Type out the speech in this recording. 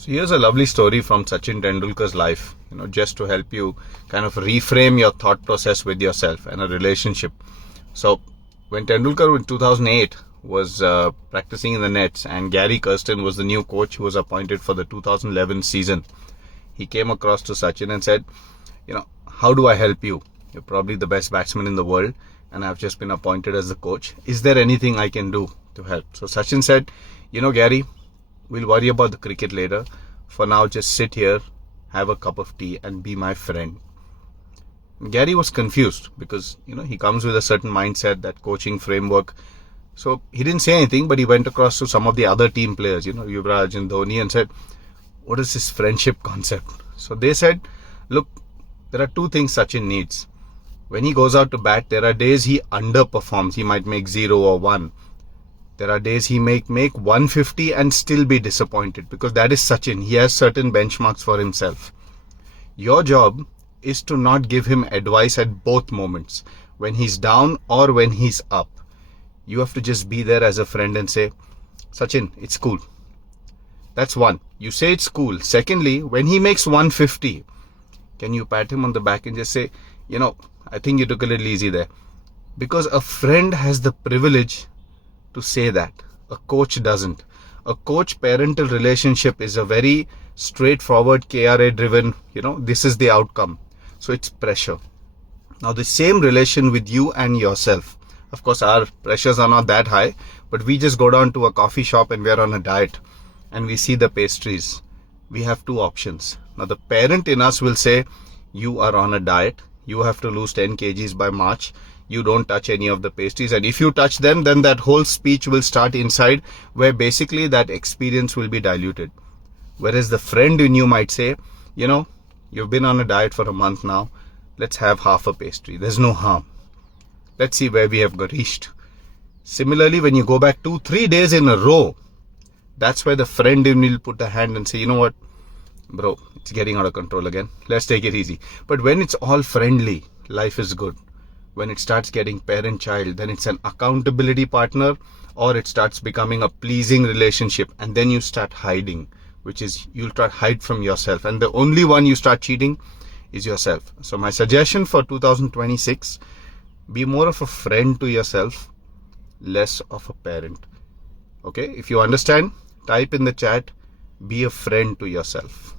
So here's a lovely story from Sachin Tendulkar's life, just to help you kind of reframe your thought process with yourself and a relationship. So when Tendulkar in 2008 was practicing in the nets and Gary Kirsten was the new coach who was appointed for the 2011 season, he came across to Sachin and said, how do I help you? You're probably the best batsman in the world and I've just been appointed as the coach. Is there anything I can do to help? So Sachin said, Gary, we'll worry about the cricket later. For now, just sit here, have a cup of tea and be my friend. Gary was confused because, he comes with a certain mindset, that coaching framework. So he didn't say anything, but he went across to some of the other team players, Yuvraj and Dhoni, and said, what is this friendship concept? So they said, look, there are two things Sachin needs. When he goes out to bat, there are days he underperforms. He might make 0 or 1. There are days he make 150 and still be disappointed because that is Sachin. He has certain benchmarks for himself. Your job is to not give him advice at both moments, when he's down or when he's up. You have to just be there as a friend and say, Sachin, it's cool. That's one. You say it's cool. Secondly, when he makes 150, can you pat him on the back and just say, I think you took a little easy there. Because a friend has the privilege to say that. A coach doesn't. A coach-parental relationship is a very straightforward, KRA driven, this is the outcome. So it's pressure. Now the same relation with you and yourself. Of course, our pressures are not that high, but we just go down to a coffee shop and we're on a diet and we see the pastries. We have two options. Now the parent in us will say, you are on a diet. You have to lose 10 kgs by March. You don't touch any of the pastries, and if you touch them, then that whole speech will start inside, where basically that experience will be diluted. Whereas the friend in you might say, you've been on a diet for a month now, let's have half a pastry, there's no harm, let's see where we have reached. Similarly, when you go back 2-3 days in a row, that's where the friend in will put a hand and say, you know what, bro, it's getting out of control again, let's take it easy. But when it's all friendly, life is good. When it starts getting parent-child, then it's an accountability partner, or it starts becoming a pleasing relationship, and then you start hiding, which is you'll try to hide from yourself, and the only one you start cheating is yourself. So my suggestion for 2026, be more of a friend to yourself, less of a parent. Okay, if you understand, type in the chat, be a friend to yourself.